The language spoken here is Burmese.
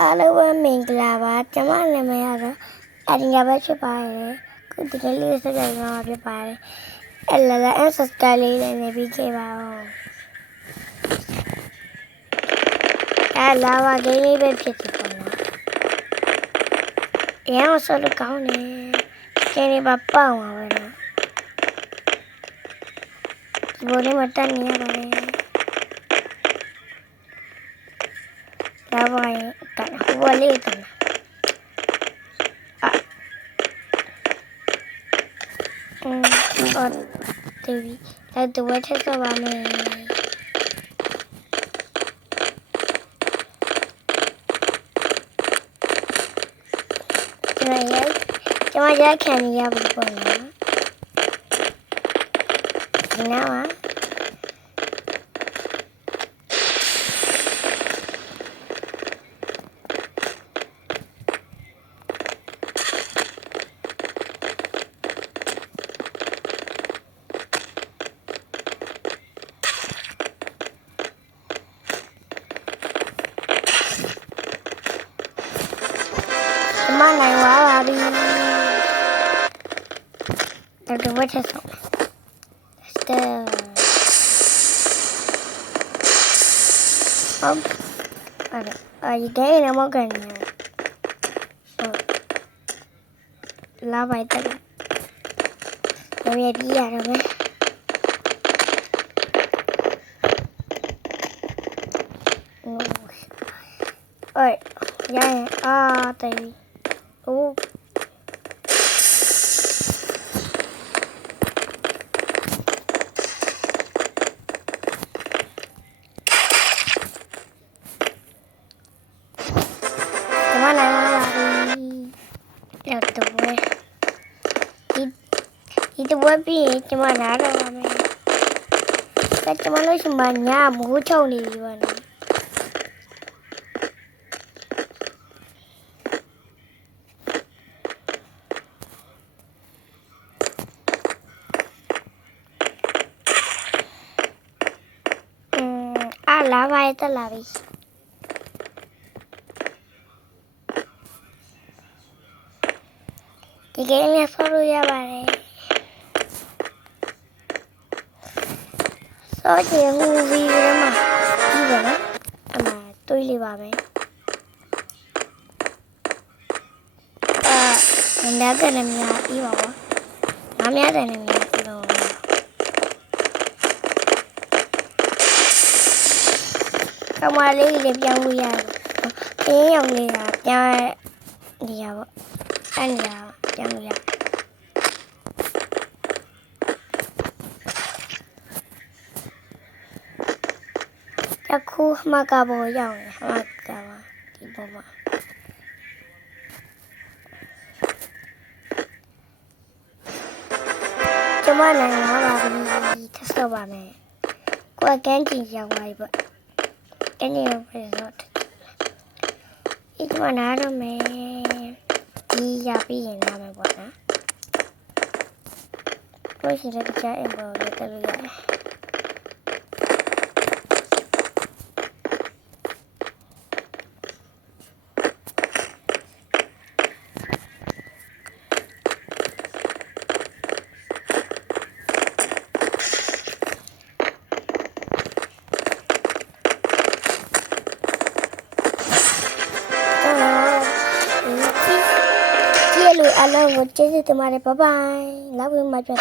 အားလုံးပဲမင်္ဂလာပါကျွန်မနာမည်ကတော့အရင်ကပဲဖြစ်ပါတယ်ခုဒီကလေးစကားပြောဖြစ်ပါတယ်အဲ့လာအဆက်စတိုင်လေးနဲ့ပြီးခဲ့ပါဦးအဲ့လာဝဂိမ်းလေးပဲဖြစ်တယ်ပေါ့နော်အရင်ဆောလို့ကောင်းတယ်ကျင်းလေးပါပေါက်သွားပဲနော်ဒီလိုလေးမတက်နေရပါနဲ့လာပါရင်ကန်ဟိုလေးကန်အော်တီဗီလိုက်တော့ဝက်ထက်ပါမယ်ကျွန်မရခံရဘူးပေါ့နော်ဒီနောက်อ่ะမနိုင်ပါပြီတော့ဝတ်ချက်ဆုံးစတာဒီကိန်းနဲ့မကန်နေလာပါတော့ဘယ်ပြရတော့မဲအိုးရရင်တေးโอ้จะมาไหนมาเดี๋ยวตัวอีตัวพี่จะมาไหนเราไม่ก็จะมาလို့ရှိမှညမိုးချုံနေပြီပေါ့နော်လာပါရတက်လာပြီဒီကိန်းလေးဆောလို့ရပါတယ်ဆောချင်ဟူဗီဒီယိုမှာကြည့်ပါနော်အမတွေးလေးပါပဲငါတဲ့နေများပြီးပါဘောငါများတဲ့နေများပြီးတော့ကမလေးလေးပြောင်းလို့ရတယ်။အေးရောင်လေးကပြောင်းနေရပေါ့။အဲ့နေရပြောင်းလို့ရ။တခုမှကပေါ်ရောက်နေမှကပါဒီပေါ်မှာကျွန်မနိုင်လာပါပြီထပ်ဆော့ပါမယ်။ကိုယ်ကန်းကြည့်ရောက်ပါပြီပေါ့။အဲ့ဒီresort ဒီမှာနားတော့မယ်ဒီရပြီးရင်နားမယ်ပေါ့နော်ကိုရှိတဲ့ကြားအင်ပေါ်လေးတက်လို့ရတယ်အလုံးကိုကျေးဇူးတင်ပါတယ်ဘိုင်ဘိုင်နောက်ပြီးမှပြန်